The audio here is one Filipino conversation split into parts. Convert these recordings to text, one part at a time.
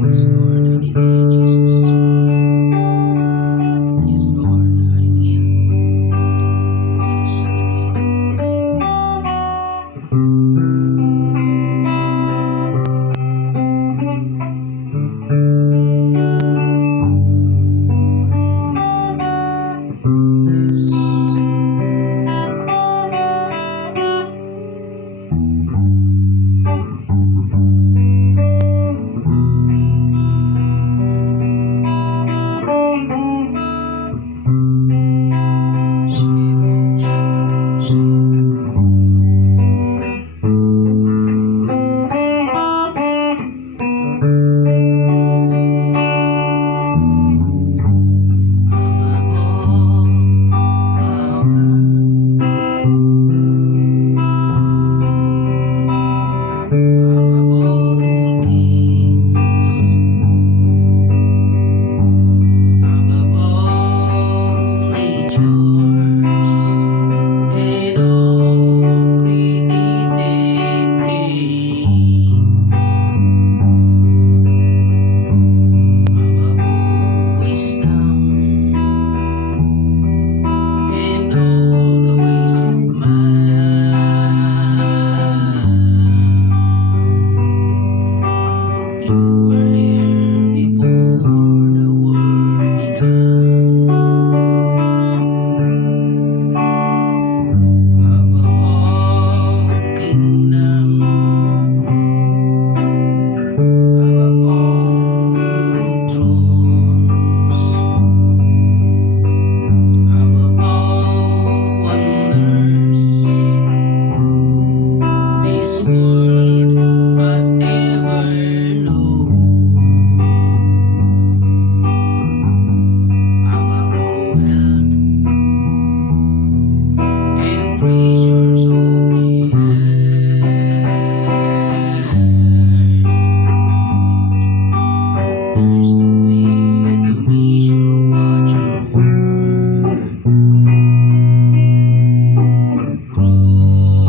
Yes, Lord. Hallelujah, Jesus. Yes, Lord. Hallelujah. Yes, hallelujah. Yes. Shiro, Shiro, above all power, above all kings, above all natures, and all created things, above all wisdom and all the ways of man. You were here before the world began. Above all kingdom, above all thrones, above all wonders this world has ever known, above all wealth and treasures of the earth. There's no way to measure what you're worth. Crucified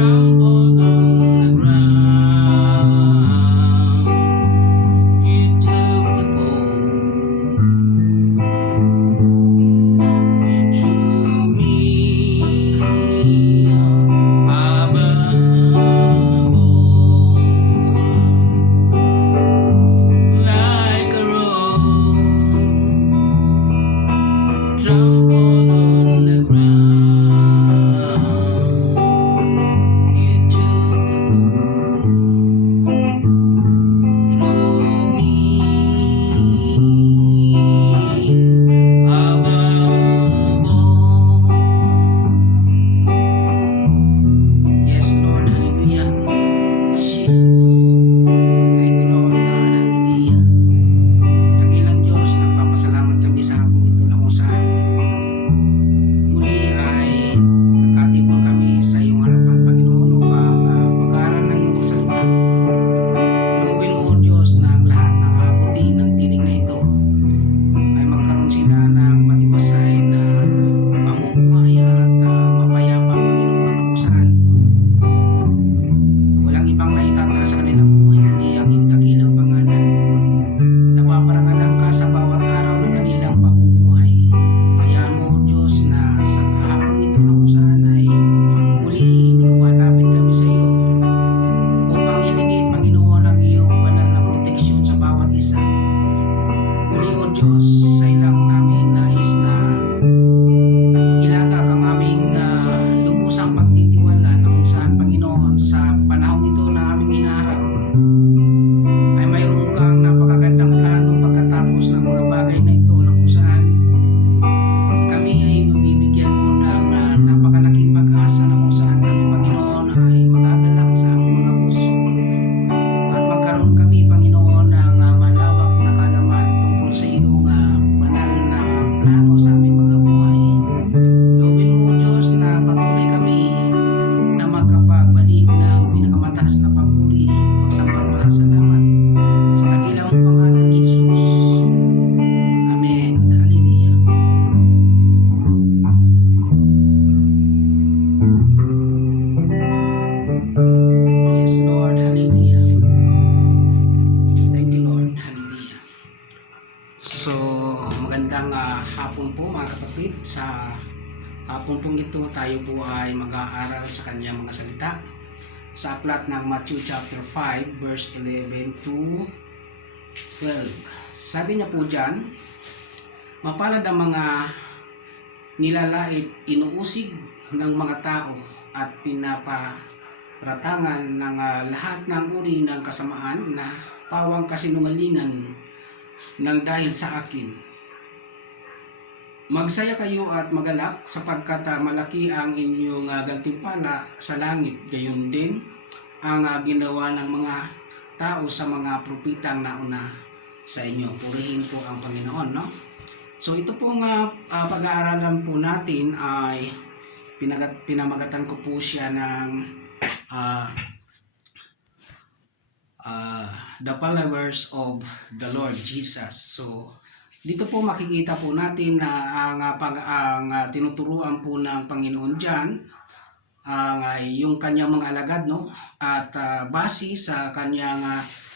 trampled on the ground. You took the gold, you threw me above all, like a rose trampled on the ground. You took the gold, threw me above all. Yes, Lord, hallelujah. Jesus. Thank you, Lord God, hallelujah. Dakilang Diyos, nagpapasalamat kami sa hapong ito na kung saan muli ay nagkatipon kami sa iyong harapan, Panginoon, upang mag-aaral ng iyong salita. Loobin mo, Diyos, na ang lahat ng abuti ng tinig na ito ay magkaroon sila ng matiwasay na pamumuhay at mapayapa, Panginoon, na kung saan walang ibang naitataas sa kanilang buhay kundi ang iyong dakilang pangalan. Napaparangalan ka sa bawat araw ng kanilang pamumuhay. Hayaan mo, Diyos, na sa hapong ito na kung saan ay muli lumalapit kami sa iyo upang hilingin, Panginoon, ang iyong banal na proteksyon sa bawat isa. Muli, O Diyos, sa ilang namin nais na ilagak ang aming lubusang pagtitiwala na kung saan, Panginoon, sa panahong ito na aming hinaharap ay mayroon kang napakagandang plano pagkatapos ng mga bagay na ito na kung saan kami ay mabibigyan mo ng napakalaking pag-asa na kung saan kami, Panginoon, ay magagalak sa aming mga puso at magkaroon kami, Panginoon, ng malawak na kaalaman tungkol sa iyong banal na plano sa aming mga buhay. Loobin mo, Diyos, na patuloy kami na makapagbalik ng pinakamataas na papuri, pagsamba at pasasalamat sa dakilang pangalan ni Jesus. Amen. Hallelujah. Yes, Lord. Hallelujah. Thank you, Lord. Hallelujah. So, magandang hapon po, mga kapatid. Sa hapon pong ito, tayo po ay mag-aaral sa kanyang mga salita sa aklat ng Matthew chapter 5 verse 11 to 12. Sabi niya po dyan, mapalad ang mga nilalait, inuusig ng mga tao at pinaparatangan ng lahat ng uri ng kasamaan na pawang kasinungalingan ng dahil sa akin. Magsaya kayo at magalak sapagkat malaki ang inyong gantimpala sa langit. Gayon din ang ginawa ng mga tao sa mga propitang nauna sa inyo. Purihin po ang Panginoon, no? So ito pong pag-aaralan po natin ay pinamagatan ko po siya ng the followers of the Lord Jesus. So dito po makikita po natin na ang tinuturuan po ng Panginoon diyan yung kanyang mga alagad, no? At base sa kanyang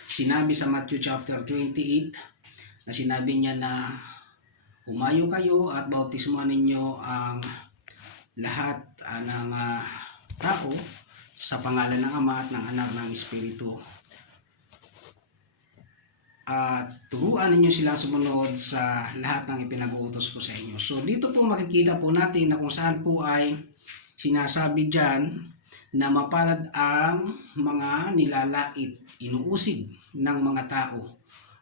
sinabi sa Matthew chapter 28 na sinabi niya na humayo kayo at bautismuhan ninyo ang lahat ng tao sa pangalan ng Ama at ng Anak ng Espiritu. At turuan ninyo sila sumunod sa lahat ng ipinag-uutos ko sa inyo. So dito po makikita po natin na kung saan po ay sinasabi dyan na mapalad ang mga nilalait, inuusig ng mga tao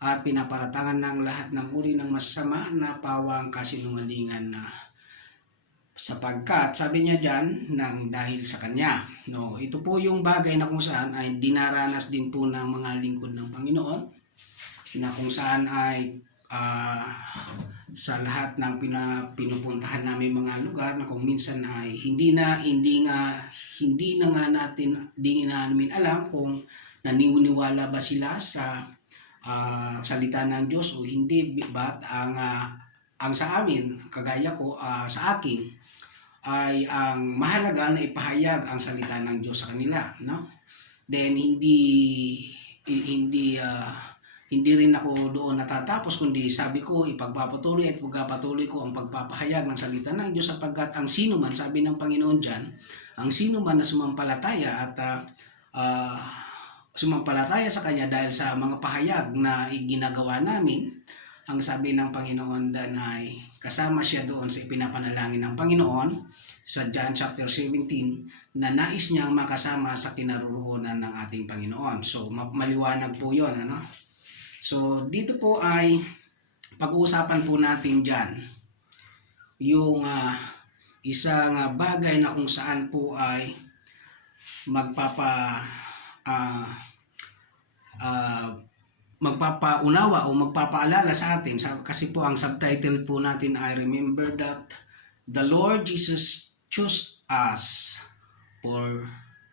at pinaparatangan ng lahat ng uri ng masama na pawang kasinungalingan na sapagkat sabi niya dyan ng dahil sa kanya. No, ito po yung bagay na kung saan ay dinaranas din po ng mga lingkod ng Panginoon na kung saan ay sa lahat ng pinupuntahan namin mga lugar na kung minsan ay hindi na nga namin alam kung naniniwala ba sila sa salita ng Diyos o hindi. But ang sa amin, kagaya ko, sa akin ay ang mahalaga na ipahayag ang salita ng Diyos sa kanila, no? Then hindi rin ako doon natatapos, kundi sabi ko ipagpapatuloy at pagpapatuloy ko ang pagpapahayag ng salita ng Diyos, sapagkat ang sino man, sabi ng Panginoon diyan, ang sino man na sumampalataya at sumampalataya sa Kanya dahil sa mga pahayag na ginagawa namin, ang sabi ng Panginoon dan ay kasama siya doon sa ipinapanalangin ng Panginoon sa John chapter 17 na nais niyang makasama sa kinaroroonan ng ating Panginoon. So maliwanag po yun, ano? So dito po ay pag-uusapan po natin dyan yung isang bagay na kung saan po ay magpapaunawa o magpapaalala sa atin, kasi po ang subtitle po natin ay Remember that the Lord Jesus chose us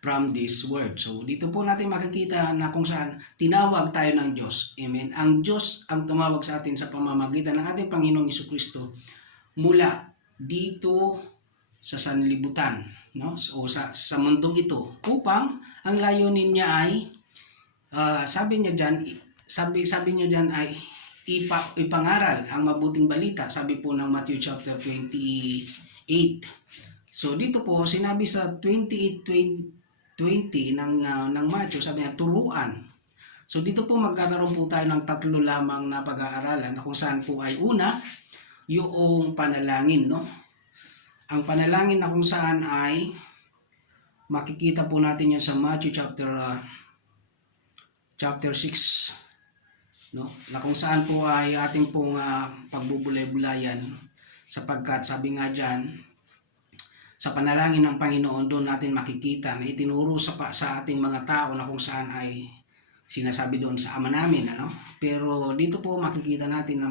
from this word. So dito po natin makikita na kung saan tinawag tayo ng Diyos. Amen. Ang Diyos ang tumawag sa atin sa pamamagitan ng ating Panginoong Jesucristo mula dito sa sanlibutan, no? O sa mundong ito, upang ang layunin niya ay sabi niya diyan ay ipangaral ang mabuting balita, sabi po ng Matthew chapter 28. So dito po sinabi sa 28:20 ng Matthew, sabi niya turuan. So dito po magkakaroon po tayo ng tatlo lamang na pag-aaralan na kung saan po ay una, yung panalangin, no? Ang panalangin na kung saan ay makikita po natin yan sa Matthew chapter 6, no? Na kung saan po ay ating pong pagbubulay-bulayan, sapagkat sabi nga dyan, sa panalangin ng Panginoon doon natin makikita na itinuro sa ating mga tao na kung saan ay sinasabi doon sa Ama namin, ano? Pero dito po makikita natin na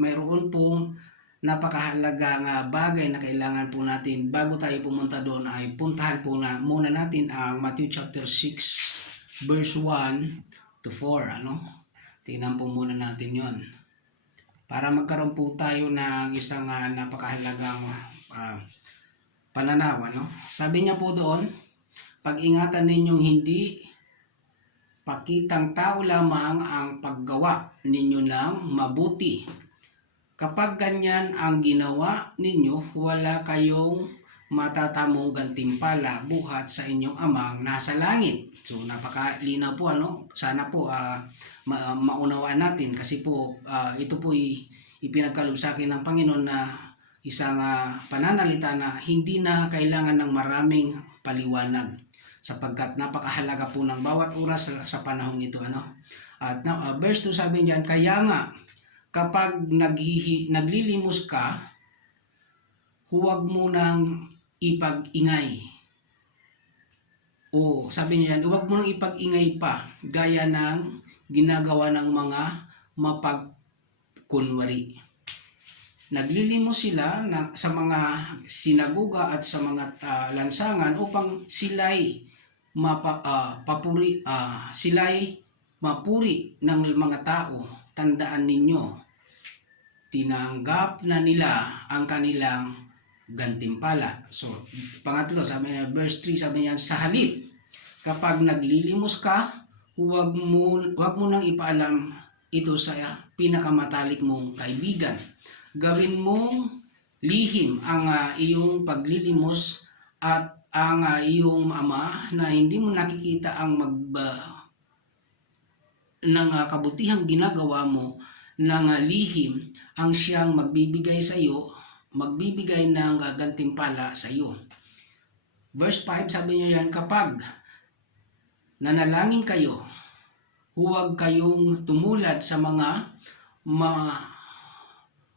mayroon pong napakahalagang bagay na kailangan po natin bago tayo pumunta doon, ay puntahan po muna natin ang Matthew chapter 6 verse 1 to 4, ano? Tingnan po muna natin yon para magkaroon po tayo ng isang napakahalagang pananaw, ano? Sabi niya po doon, pag-ingatan ninyong hindi pakitang tao lamang ang paggawa ninyo ng mabuti. Kapag ganyan ang ginawa ninyo, wala kayong matatamong gantimpala buhat sa inyong amang nasa langit. So napakalinaw po, ano? Sana po maunawaan natin, kasi po ito po ipinagkaloob sa akin ng Panginoon na isang pananalita na hindi na kailangan ng maraming paliwanag, sapagkat napakahalaga po ng bawat oras sa panahong ito, ano? At verse 2 sabi niyan, kaya nga kapag naglilimos ka, huwag mo nang ipag-ingay. O sabi niya, huwag mo nang ipag-ingay pa gaya ng ginagawa ng mga mapagkunwari. Naglilimos sila sa mga sinagoga at sa mga lansangan upang sila'y mapuri ng mga tao. Tandaan ninyo, tinanggap na nila ang kanilang gantimpala. So, pangatlo, sabi niya, verse 3, sabi niya, sa halip, kapag naglilimos ka, huwag mo nang ipaalam ito sa pinakamatalik mong kaibigan. Gawin mong lihim ang iyong paglilimos at ang iyong ama na hindi mo nakikita ang ng kabutihang ginagawa mo ng lihim, ang siyang magbibigay sa iyo, magbibigay ng gantimpala sa iyo. Verse 5, sabi niya yan, kapag nanalangin kayo, huwag kayong tumulad sa mga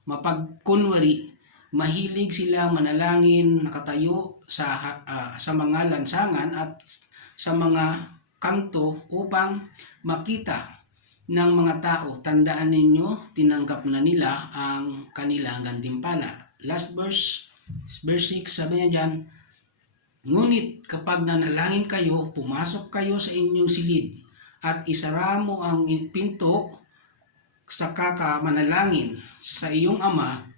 mapagkunwari. Mahilig sila manalangin nakatayo sa mga lansangan at sa mga kanto upang makita ng mga tao. Tandaan ninyo, tinanggap na nila ang kanilang gantimpala. Last verse 6, sabi niya dyan, ngunit kapag nanalangin kayo, pumasok kayo sa inyong silid at isara mo ang pinto sa manalangin sa iyong ama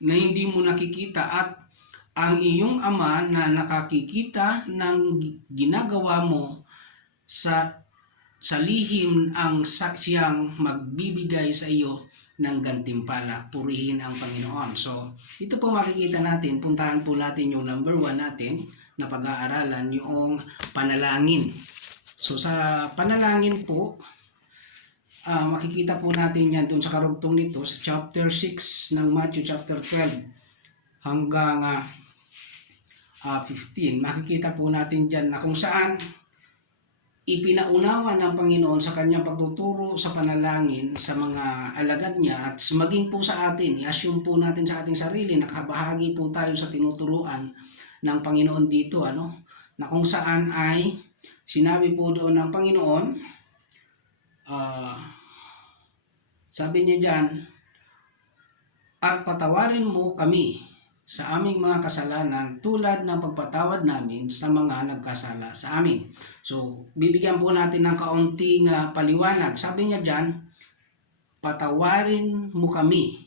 na hindi mo nakikita, at ang iyong ama na nakakikita ng ginagawa mo sa lihim ang saksiyang magbibigay sa iyo ng gantimpala. Purihin ang Panginoon. So, ito po makikita natin, puntahan po natin yung number 1 natin na pag-aaralan, yung panalangin. So, sa panalangin po, makikita po natin yan dun sa karugtong nito sa chapter 6 ng Matthew chapter 12 hanggang 15. Makikita po natin dyan na kung saan ipinaunawa ng Panginoon sa kanyang pagtuturo sa panalangin sa mga alagad niya at maging po sa atin, i-assume po natin sa ating sarili, nakabahagi po tayo sa tinuturuan ng Panginoon dito, na kung saan ay sinabi po doon ng Panginoon, sabi niya dyan, at patawarin mo kami sa aming mga kasalanan tulad ng pagpatawad namin sa mga nagkasala sa amin. So, bibigyan po natin ng kaunting paliwanag. Sabi niya dyan, patawarin mo kami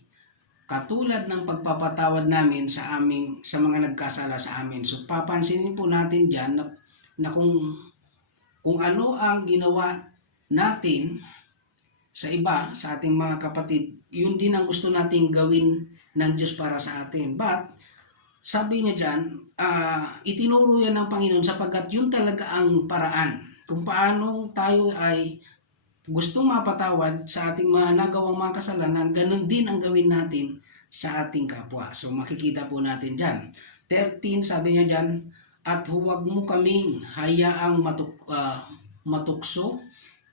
katulad ng pagpapatawad namin sa mga nagkasala sa amin. So, papansinin po natin dyan na kung ano ang ginawa natin sa iba, sa ating mga kapatid, yun din ang gusto nating gawin ng Diyos para sa atin. But, sabi niya dyan, itinuro yan ng Panginoon sapagkat yun talaga ang paraan kung paano tayo ay gustong mapatawad sa ating mga nagawang mga kasalanan, ganun din ang gawin natin sa ating kapwa. So, makikita po natin dyan. 13, sabi niya dyan, at huwag mo kaming hayaang matukso,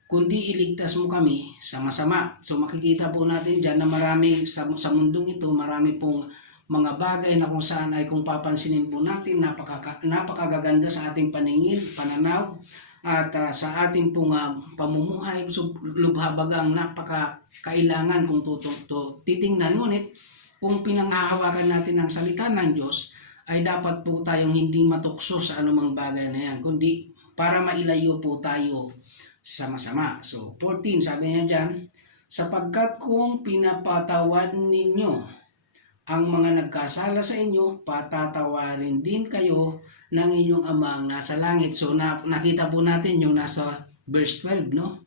kundi iligtas mo kami sa masama. So makikita po natin dyan na marami sa mundong ito, marami pong mga bagay na kung saan ay kung papansinin po natin, napakagaganda sa ating paningin, pananaw, at sa ating pong pamumuhay, lubhabagang napakakailangan kung titingnan. Ngunit kung pinanghahawakan natin ang salita ng Diyos, ay dapat po tayong hindi matukso sa anumang bagay na yan, kundi para mailayo po tayo sa masama. So, 14, sabi niya dyan, sapagkat kung pinapatawad ninyo ang mga nagkasala sa inyo, patatawarin din kayo ng inyong amang nasa langit. So, nakita po natin yung nasa verse 12, no?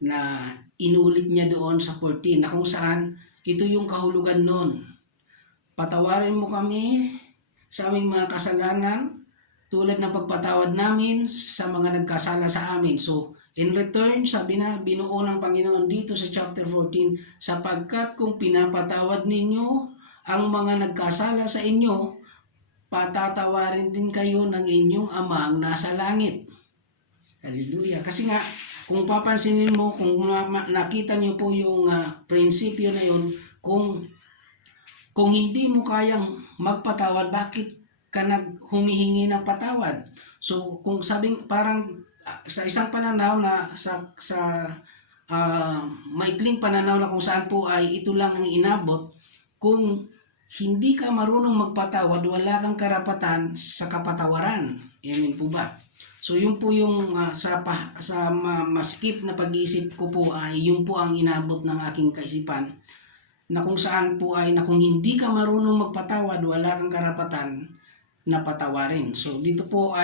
Na inulit niya doon sa 14, na kung saan ito yung kahulugan nun. Patawarin mo kami sa aming mga kasalanan tulad ng pagpatawad namin sa mga nagkasala sa amin. So, in return, sabi na binuo ng Panginoon dito sa chapter 14, sapagkat kung pinapatawad ninyo ang mga nagkasala sa inyo, patatawarin din kayo ng inyong amang nasa langit. Hallelujah. Kasi nga, kung papansinin mo, kung nakita niyo po yung prinsipyo na yun, kung hindi mo kayang magpatawad, bakit ka humihingi ng patawad? So, kung sabing parang sa isang pananaw na sa maikling pananaw na kung saan po ay ito lang ang inabot, kung hindi ka marunong magpatawad, wala kang karapatan sa kapatawaran. Amen po ba? So yun po yung maskip na pag-iisip ko po ay yun po ang inabot ng aking kaisipan, na kung saan po ay na kung hindi ka marunong magpatawad, wala kang karapatan na patawarin. So dito po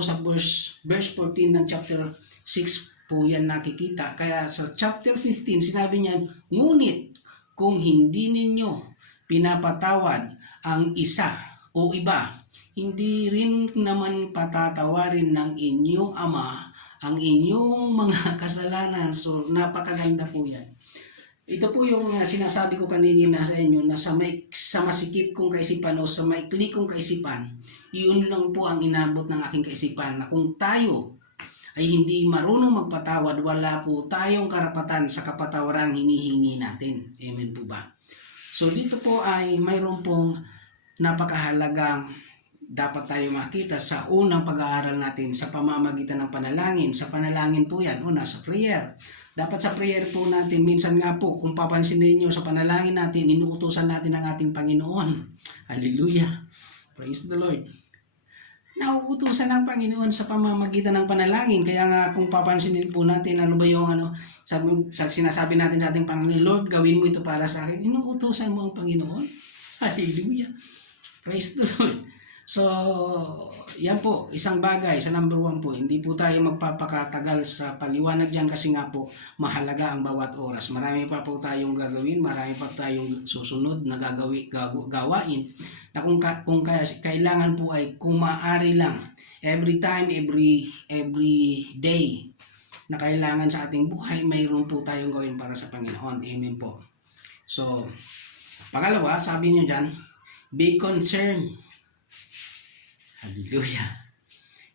sa verse 14 ng chapter 6 po yan nakikita. Kaya sa chapter 15 sinabi niya, ngunit kung hindi ninyo pinapatawad ang isa o iba, hindi rin naman patatawarin ng inyong ama ang inyong mga kasalanan. So napakaganda po yan. Ito po yung sinasabi ko kanina sa inyo na sa masikip kong kaisipan o sa maikli kong kaisipan, yun lang po ang inabot ng aking kaisipan, na kung tayo ay hindi marunong magpatawad, wala po tayong karapatan sa kapatawarang hinihingi natin. Amen po ba? So dito po ay mayroon pong napakahalagang dapat tayo makita sa unang pag-aaral natin sa pamamagitan ng panalangin. Sa panalangin po yan, una sa prayer. Dapat sa prayer po natin, minsan nga po, kung papansinin niyo sa panalangin natin, inuutosan natin ang ating Panginoon. Hallelujah. Praise the Lord. Nauutosan ng Panginoon sa pamamagitan ng panalangin. Kaya nga kung papansinin po natin, ano ba yung sinasabi natin sa ating Panginoon, Lord, gawin mo ito para sa akin. Inuutosan mo ang Panginoon. Hallelujah. Praise the Lord. So, yan po, isang bagay, sa number one po, hindi po tayo magpapakatagal sa paliwanag dyan kasi nga po, mahalaga ang bawat oras. Marami pa po tayong gagawin, marami pa tayong susunod na gawain, na kung kailangan po ay kung maaari lang, every time, every day, na kailangan sa ating buhay, mayroon po tayong gawin para sa Panginoon. Amen po. So, pangalawa, sabi niyo dyan, be concerned. Hallelujah.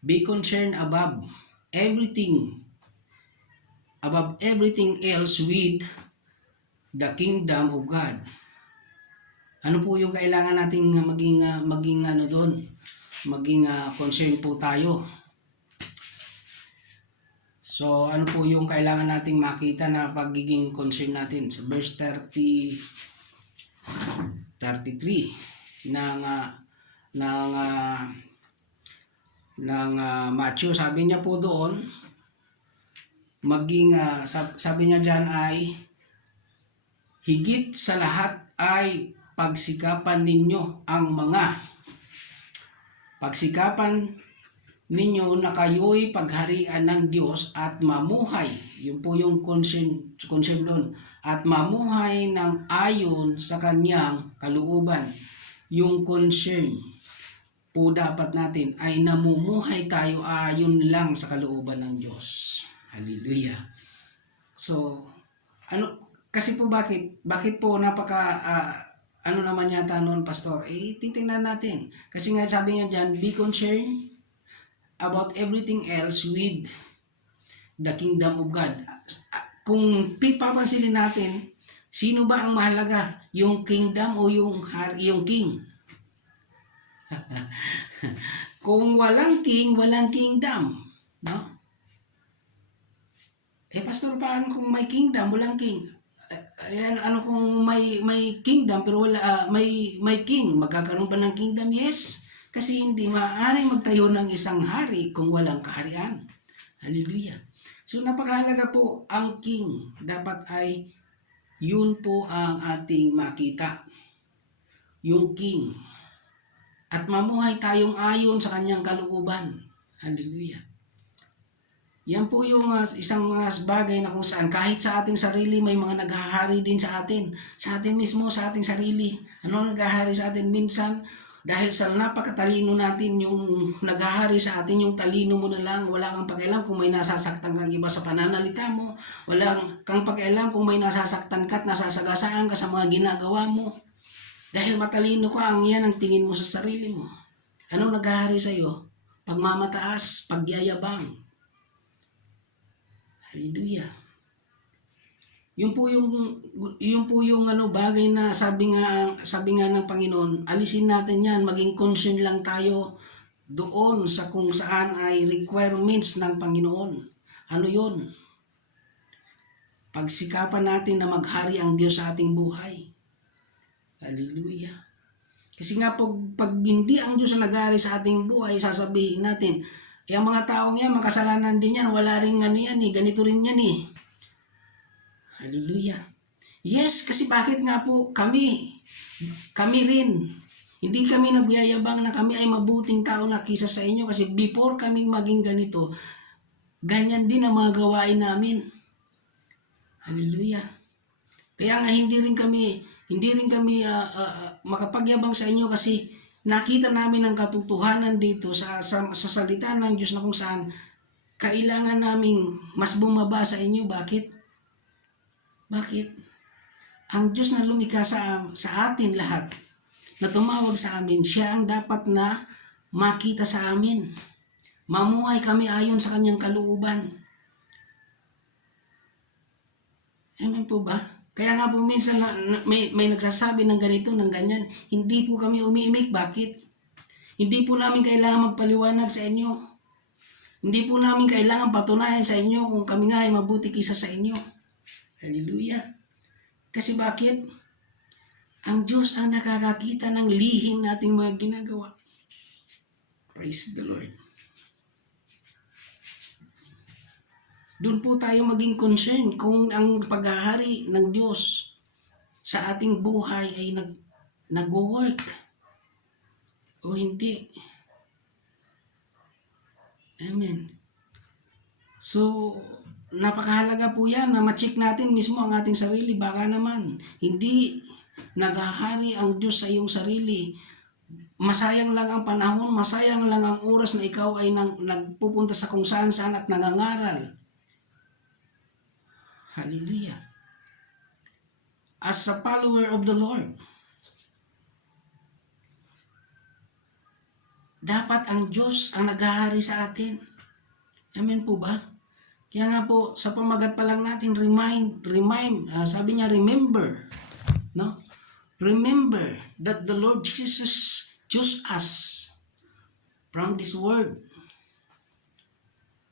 Be concerned above everything else with the kingdom of God. Ano po yung kailangan nating maging ano doon? Maging concerned po tayo. So, ano po yung kailangan nating makita na pagiging concern natin? Sa verse 33 ng Matthew, sabi niya po doon, sabi niya dyan ay, higit sa lahat ay pagsikapan ninyo na kayo'y pagharian ng Diyos at mamuhay. Yun po yung concern doon. At mamuhay ng ayon sa kanyang kalooban. Yung concern po dapat natin ay namumuhay tayo ayon lang sa kalooban ng Diyos. Hallelujah. So, kasi po bakit po ano naman yata noon, Pastor? Titingnan natin. Kasi nga sabi niya dyan, be concerned about everything else with the kingdom of God. Kung pipapansinin natin, sino ba ang mahalaga? Yung kingdom o yung king? Kung walang king, walang kingdom. No? Pastor, paano kung may kingdom, walang king? Ayan, ano kung may kingdom pero wala may king, magkakaroon ba ng kingdom? Yes, kasi hindi maaaring magtayo ng isang hari kung walang kaharian. Hallelujah. So napakahalaga po ang king. Dapat ay yun po ang ating makita. Yung king. At mamuhay tayong ayon sa kanyang kalooban. Hallelujah. Yan po yung isang bagay na kung saan kahit sa ating sarili may mga naghahari din sa atin. Sa atin mismo, sa ating sarili. Ano naghahari sa atin minsan? Dahil sa napakatalino natin, yung naghahari sa atin, yung talino mo na lang, wala kang pakialam kung may nasasaktan kang iba sa pananalita mo. Wala kang pakialam kung may nasasaktan ka at nasasagasaan ka sa mga ginagawa mo. Dahil matalino ka, yan ang tingin mo sa sarili mo. Anong naghahari sa iyo? Pagmamataas, pagyayabang. Hallelujah. Yun po yung bagay na sabi nga ng Panginoon, alisin natin yan, maging concern lang tayo doon sa kung saan ay requirements ng Panginoon. Ano yun? Pagsikapan natin na maghari ang Diyos sa ating buhay. Hallelujah. Kasi nga pag hindi ang Diyos ang naghari sa ating buhay, sasabihin natin, yung mga taong yan, makasalanan din yan, wala rin ganito rin yan eh. Hallelujah. Yes, kasi bakit nga po kami rin, hindi kami nagyayabang na kami ay mabuting tao na kisa sa inyo kasi before kami maging ganito, ganyan din ang mga gawain namin. Hallelujah. Kaya nga hindi rin kami makapagyabang sa inyo kasi nakita namin ang katotohanan dito sa salita ng Diyos na kung saan kailangan naming mas bumaba sa inyo. Bakit? Ang Diyos na lumikha sa atin lahat, na tumawag sa amin, siya ang dapat na makita sa amin. Mamuhay kami ayon sa kanyang kalooban. Amen po ba? Kaya nga po minsan may nagsasabi ng ganito, ng ganyan. Hindi po kami umiimik. Bakit? Hindi po namin kailangan magpaliwanag sa inyo. Hindi po namin kailangan patunayan sa inyo kung kami nga ay mabuti kisa sa inyo. Hallelujah. Kasi bakit? Ang Diyos ang nakakakita ng lihim nating mga ginagawa. Praise the Lord. Doon po tayo maging concerned kung ang paghahari ng Diyos sa ating buhay ay nag-work. o hindi. Amen. So, napakahalaga po yan na ma-check natin mismo ang ating sarili. Baka naman, hindi naghahari ang Diyos sa iyong sarili. Masayang lang ang panahon, masayang lang ang oras na ikaw ay nagpupunta sa kung saan saan at nangangaral. Hallelujah. As a follower of the Lord, dapat ang Diyos ang naghahari sa atin. Amen po ba? Kaya nga po, sa pamagat pa lang natin, sabi niya, remember, no? Remember that the Lord Jesus chose us from this world.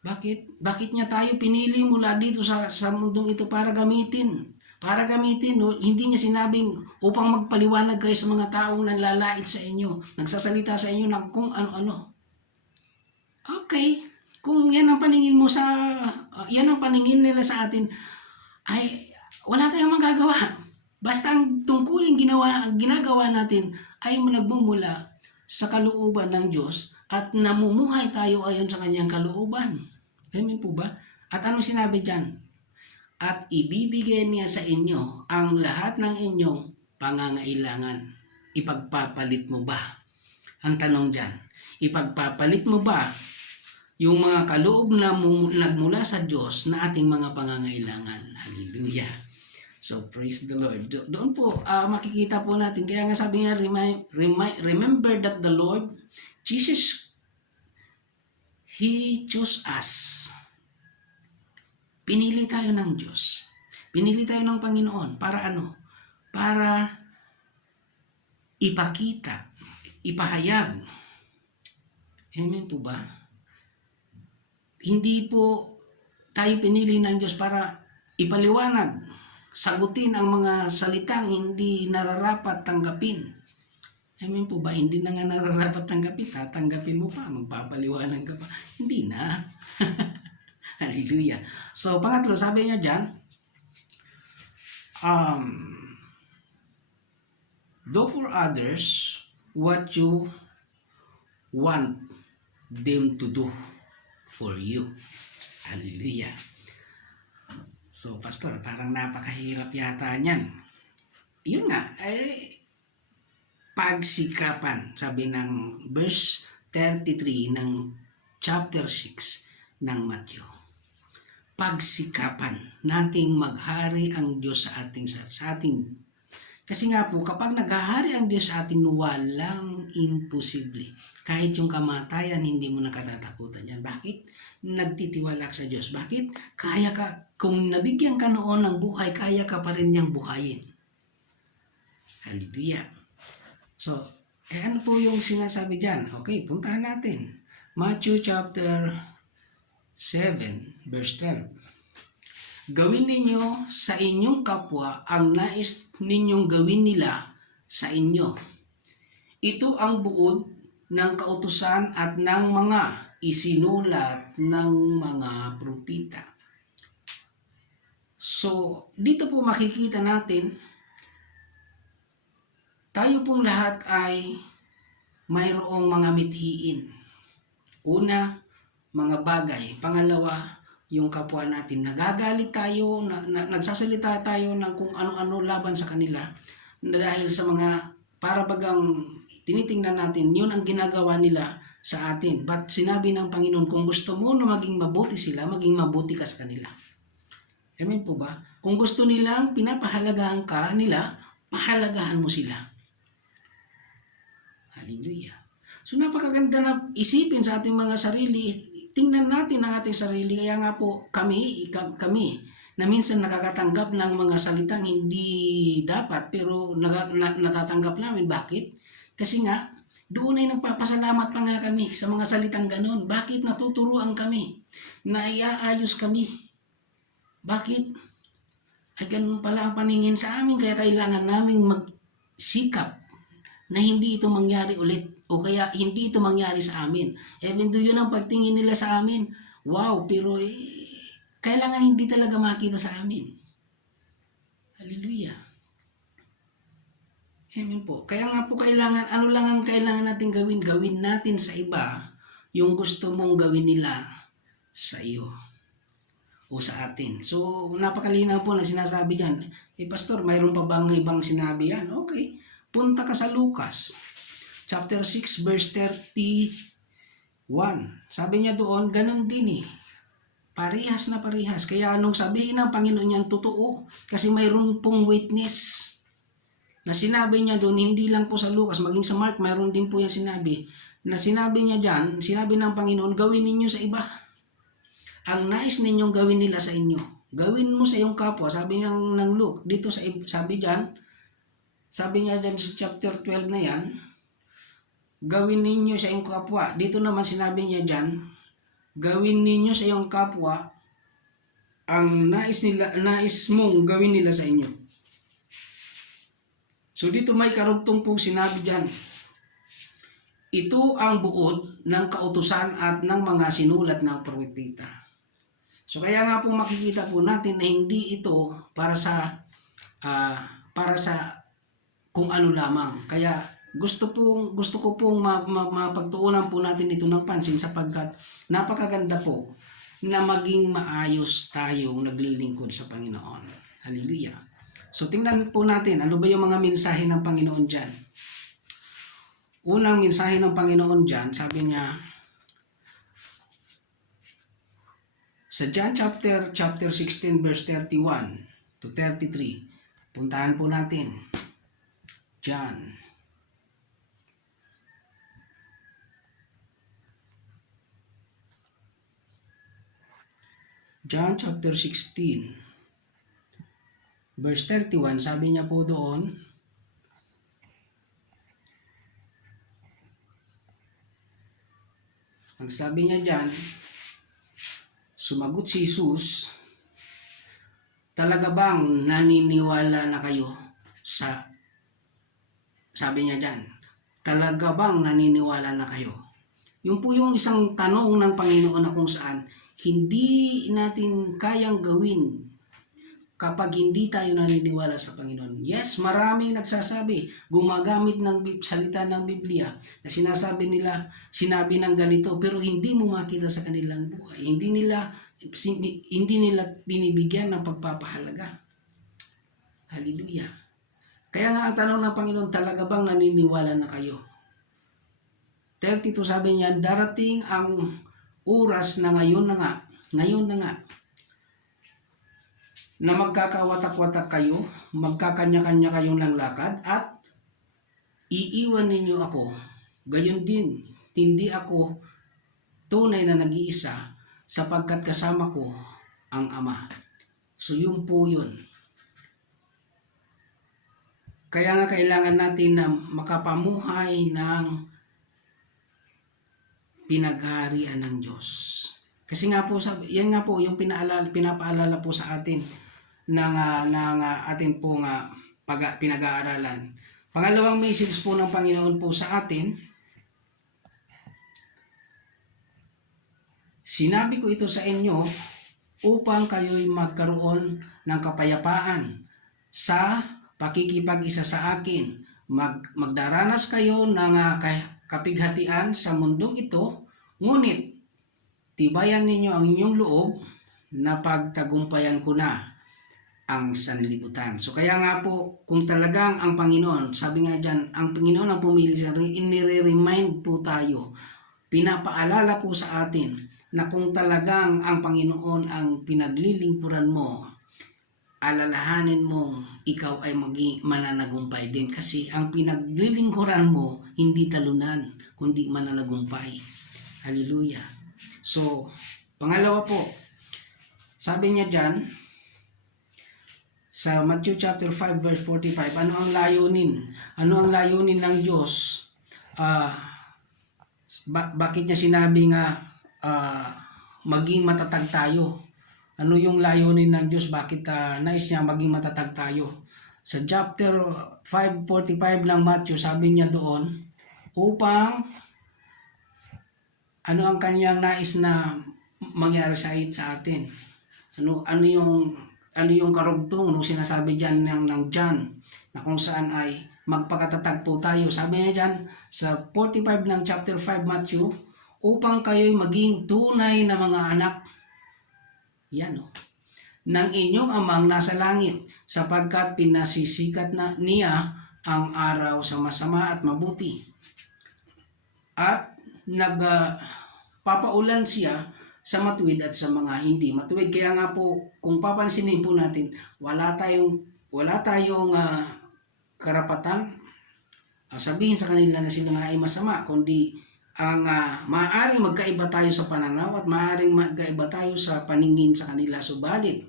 Bakit? Bakit niya tayo pinili mula dito sa mundong ito para gamitin? Para gamitin, no? Hindi niya sinabing upang magpaliwanag kayo sa mga taong nanlalait sa inyo, nagsasalita sa inyo ng kung ano-ano. Okay, kung yan ang paningin mo yan ang paningin nila sa atin, ay wala tayong magagawa. Basta ang tungkulin ginagawa natin ay nagmumula sa kalooban ng Diyos at namumuhay tayo ayon sa kanyang kalooban. Amen po ba? At ano sinabi dyan? At ibibigay niya sa inyo ang lahat ng inyong pangangailangan. Ipagpapalit mo ba? Ang tanong dyan, ipagpapalit mo ba yung mga kaloob na nagmula sa Diyos na ating mga pangangailangan? Hallelujah. So, praise the Lord. Doon po, makikita po natin. Kaya nga sabi niya, remember that the Lord, Jesus, He chose us. Pinili tayo ng Diyos. Pinili tayo ng Panginoon. Para ano? Para ipakita, ipahayag. Amen po ba? Hindi po tayo pinili ng Diyos para ipaliwanag, sagutin ang mga salitang hindi nararapat tanggapin. Amen po ba? Hindi na nga nararapat tanggapin. Tatanggapin mo pa, magpapaliwanag ka pa. Hindi na. Hallelujah. So, pangatlo, sabi niya dyan, do for others what you want them to do for you. Hallelujah. So, Pastor, parang napakahirap yata niyan. Yun nga, pagsikapan, sabi ng verse 33 ng chapter 6 ng Matthew. Pagsikapan nating maghari ang Diyos sa ating. Kasi nga po, kapag naghahari ang Diyos sa atin, walang imposible. Kahit yung kamatayan, hindi mo nakatatakutan yan. Bakit? Nagtitiwala ka sa Diyos. Bakit? Kaya ka, kung nabigyan ka noon ng buhay, kaya ka pa rin niyang buhayin. Hallelujah. So, ano po yung sinasabi dyan? Okay, puntahan natin. Matthew chapter 7, verse 12. Gawin ninyo sa inyong kapwa ang nais ninyong gawin nila sa inyo. Ito ang buod ng kautusan at ng mga isinulat ng mga propeta. So, dito po makikita natin, tayo pong lahat ay mayroong mga mithiin. Una, mga bagay. Pangalawa, yung kapwa natin. Nagagalit tayo, nagsasalita tayo ng kung ano-ano laban sa kanila dahil sa mga parabagang tinitingnan natin, yun ang ginagawa nila sa atin. But sinabi ng Panginoon, kung gusto mo na maging mabuti sila, maging mabuti ka sa kanila. Amen po ba? Kung gusto nilang pinapahalagahan ka nila, pahalagahan mo sila. Hallelujah. So napakaganda na isipin sa ating mga sarili. Tingnan natin ang ating sarili. Kaya nga po kami na minsan nakakatanggap ng mga salitang hindi dapat pero natatanggap namin. Bakit? Kasi nga doon ay nagpapasalamat pa nga kami sa mga salitang ganun. Bakit? Natuturuan kami, naiaayos kami. Bakit? Ay ganun pala ang paningin sa amin, kaya kailangan naming magsikap na hindi ito mangyari ulit o kaya hindi ito mangyari sa amin. Even though yun ang pagtingin nila sa amin, wow, pero kailangan hindi talaga makita sa amin. Hallelujah. Amen po. Kaya nga po kailangan, ano lang ang kailangan natin gawin? Gawin natin sa iba yung gusto mong gawin nila sa iyo o sa atin. So, napakalinaw po na sinasabi dyan. Pastor, mayroon pa bang ibang sinabi yan? Okay. Punta ka sa Lucas, chapter 6, verse 31. Sabi niya doon, ganun din eh. Parihas na parihas. Kaya anong sabihin ng Panginoon niyan, totoo. Kasi mayroon pong witness na sinabi niya doon, hindi lang po sa Lucas, maging sa Mark, mayroon din po yung sinabi, na sinabi niya dyan, sinabi ng Panginoon, gawin ninyo sa iba ang nais ninyong gawin nila sa inyo. Gawin mo sa iyong kapwa, sabi niya ng Luke, dito sabi niya dyan sa chapter 12 na yan, gawin ninyo sa iyong kapwa. Dito naman sinabi niya dyan, gawin ninyo sa iyong kapwa ang nais mong gawin nila sa inyo. So dito may karugtong po sinabi dyan. Ito ang buod ng kautusan at ng mga sinulat ng propeta. So kaya nga po makikita po natin na hindi ito para sa kung ano lamang. Kaya gusto ko pong mapagtuunan po natin ito ng pansin sapagkat napakaganda po na maging maayos tayong naglilingkod sa Panginoon. Hallelujah. So tingnan po natin, ano ba yung mga mensahe ng Panginoon dyan? Unang mensahe ng Panginoon dyan, sabi niya, sa John chapter 16 verse 31 to 33, puntahan po natin. John chapter 16 verse 31, sabi niya po doon, ang sabi niya dyan, sumagot si Jesus, talaga bang naniniwala na kayo sa, sabi niya dyan, talaga bang naniniwala na kayo? Yung po yung isang tanong ng Panginoon na kung saan hindi natin kayang gawin kapag hindi tayo naniniwala sa Panginoon. Yes, maraming nagsasabi, gumagamit ng salita ng Biblia na sinabi ng ganito, pero hindi mo makita sa kanilang buhay. Hindi nila binibigyan ng pagpapahalaga. Hallelujah. Kaya nga ang tanong ng Panginoon, talaga bang naniniwala na kayo? 32 sabi niya, darating ang oras na ngayon na nga, na magkakawatak-watak kayo, magkakanya-kanya kayong ng lakad, at iiwan ninyo ako. Gayon din, hindi ako tunay na nag-iisa, sapagkat kasama ko ang Ama. So yun po yun. Kaya nga kailangan natin na makapamuhay ng pinagharian ng Diyos. Kasi nga po, yan nga po yung pinapaalala po sa atin ng ating pong pinag-aaralan. Pangalawang message po ng Panginoon po sa atin, sinabi ko ito sa inyo upang kayo'y magkaroon ng kapayapaan sa pakikipag-isa sa akin. Magdaranas kayo ng kapighatian sa mundong ito, ngunit tibayan ninyo ang inyong loob na pagtagumpayan ko na ang sanlibutan. So kaya nga po, kung talagang ang Panginoon, sabi nga dyan, ang Panginoon ang pumili sa atin, inire-remind po tayo, pinapaalala po sa atin na kung talagang ang Panginoon ang pinaglilingkuran mo, alalahanin mo, ikaw ay mananagumpay din. Kasi ang pinaglilingkuran mo, hindi talunan, kundi mananagumpay. Hallelujah. So, pangalawa po, sabi niya dyan, sa Matthew chapter 5 verse 45, ano ang layunin? Ano ang layunin ng Diyos? Bakit niya sinabi nga maging matatag tayo? Ano yung layunin ng Diyos? Bakit nais niya maging matatag tayo? Sa chapter 5:45 ng Matthew, sabi niya doon, upang ano ang kanyang nais na mangyari sa atin? Ano yung karugtong nung sinasabi diyan ng John na kung saan ay magpakatatag po tayo. Sabi niya dyan sa 45 ng chapter 5 Matthew, upang kayo'y maging tunay na mga anak. Yan o. Ng inyong amang nasa langit, sapagkat pinasisikat na niya ang araw sa masama at mabuti. At nagpapaulan siya sa matuwid at sa mga hindi matuwid. Kaya nga po, kung papansinin po natin, wala tayong karapatan sabihin sa kanila na sila nga ay masama, kundi ang maaaring magkaiba tayo sa pananaw at maaaring magkaiba tayo sa paningin sa kanila. Subalit,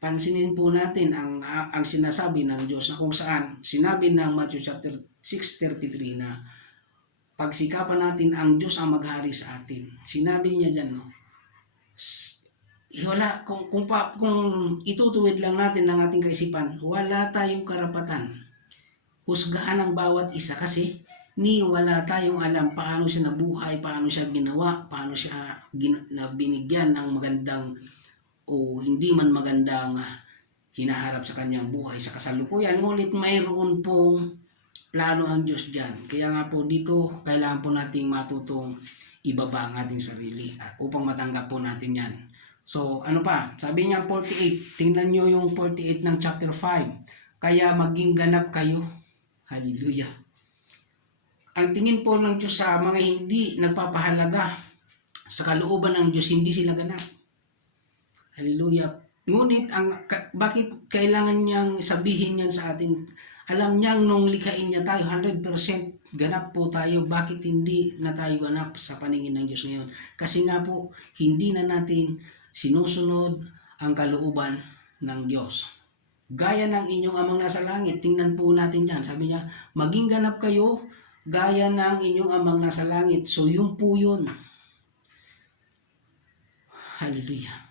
pansinin po natin ang sinasabi ng Diyos na kung saan sinabi ng Matthew chapter 6:33 na pagsikapan natin ang Diyos ang maghari sa atin. Sinabi niya dyan, no? Wala, kung itutuwid lang natin ng ating kaisipan, wala tayong karapatan husgahan ang bawat isa kasi wala tayong alam paano siya nabuhay, paano siya ginawa, paano siya binigyan ng magandang o hindi man magandang hinaharap sa kanyang buhay sa kasalukuyan. Ngunit mayroon pong plano ang Diyos dyan. Kaya nga po dito, kailangan po nating matutong ibaba ang ating sarili upang matanggap po natin yan. So, ano pa? Sabi niya 48. Tingnan nyo yung 48 ng chapter 5. Kaya maging ganap kayo. Hallelujah. Ang tingin po ng Diyos sa mga hindi nagpapahalaga sa kalooban ng Diyos, hindi sila ganap. Hallelujah. Ngunit, bakit kailangan niyang sabihin yan sa atin? Alam niyang nung likhain niya tayo, 100% ganap po tayo. Bakit hindi na tayo ganap sa paningin ng Diyos ngayon? Kasi nga po, hindi na natin sinusunod ang kalooban ng Diyos. Gaya ng inyong amang nasa langit, tingnan po natin yan. Sabi niya, maging ganap kayo, gaya ng inyong amang nasa langit. So, yun po yun. Hallelujah.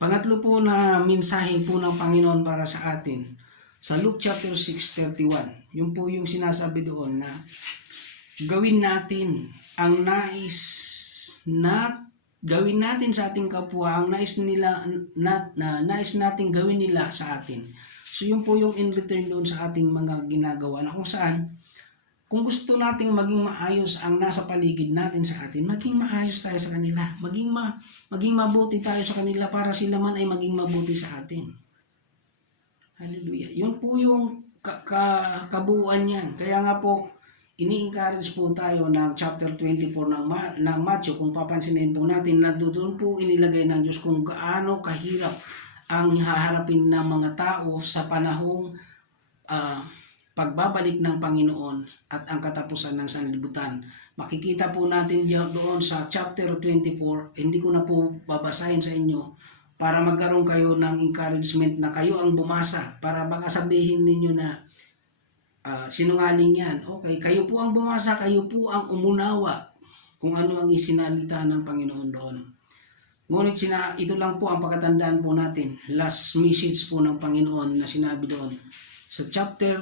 Pangatlo po na mensahe po ng Panginoon para sa atin, sa Luke chapter 6:31, yun po yung sinasabi doon na gawin natin ang gawin natin sa ating kapwa ang nais nating gawin nila sa atin. So yun po yung in return doon sa ating mga ginagawa na kung saan, kung gusto nating maging maayos ang nasa paligid natin sa atin, maging maayos tayo sa kanila. Maging mabuti tayo sa kanila para sila man ay maging mabuti sa atin. Hallelujah. Yun po yung kabuuan yan. Kaya nga po, ini-encourage po tayo ng chapter 24 ng Matthew. Kung papansinin po natin, na doon po inilagay ng Diyos kung gaano kahirap ang haharapin ng mga tao sa panahong pagbabalik ng Panginoon at ang katapusan ng sanlibutan. Makikita po natin doon sa chapter 24, hindi ko na po babasahin sa inyo para magkaroon kayo ng encouragement na kayo ang bumasa, para baka sabihin ninyo na sinungaling yan. Okay, kayo po ang bumasa, kayo po ang umunawa kung ano ang isinalita ng Panginoon doon. Ngunit ito lang po ang pagkatandaan po natin. Last message po ng Panginoon na sinabi doon sa chapter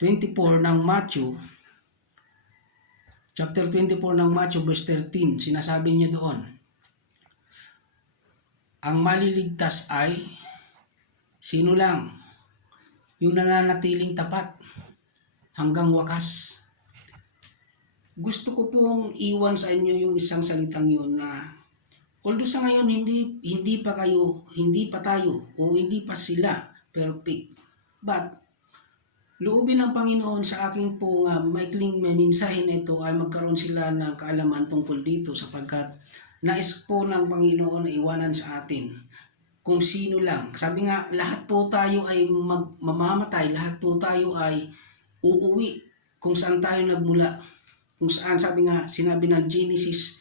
24 ng Matthew, chapter 24 ng Matthew verse 13, sinasabi niya doon, ang maliligtas ay sino lang? Yung nananatiling tapat hanggang wakas. Gusto ko pong iwan sa inyo yung isang salitang yun na although sa ngayon hindi pa tayo o hindi pa sila perfect, but loobin ng Panginoon sa aking pong maikling mensahe na ito ay magkaroon sila ng kaalaman tungkol dito, sapagkat nais po ng Panginoon na iwanan sa atin kung sino lang. Sabi nga, lahat po tayo ay mamamatay, lahat po tayo ay uuwi kung saan tayo nagmula. Kung saan, sabi nga, sinabi ng Genesis